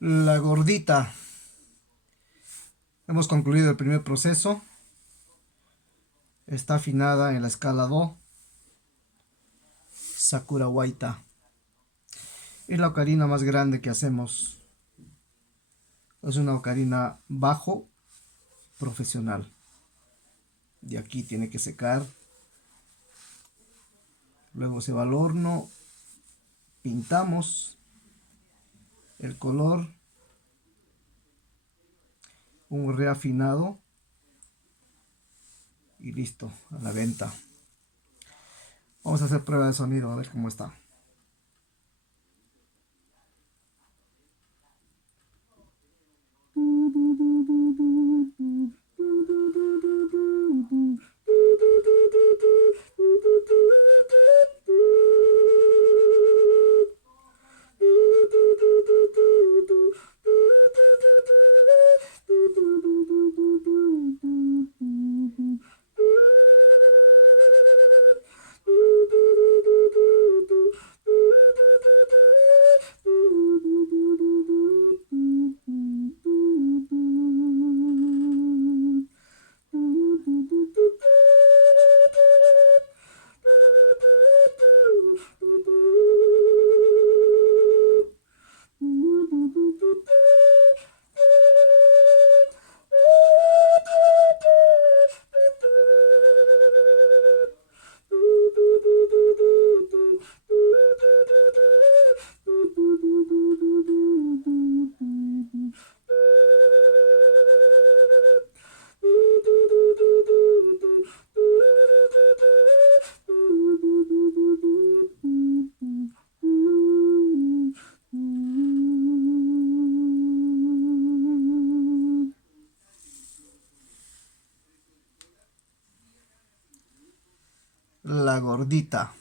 La gordita. Hemos concluido el primer proceso. Está afinada en la escala Do. Sakura Waita. Es la ocarina más grande que hacemos. Es una ocarina bajo profesional. De aquí tiene que secar. Luego se va al horno. Pintamos el color. Un reafinado. Y listo, a la venta. Vamos a hacer prueba de sonido, a ver cómo está. La gordita.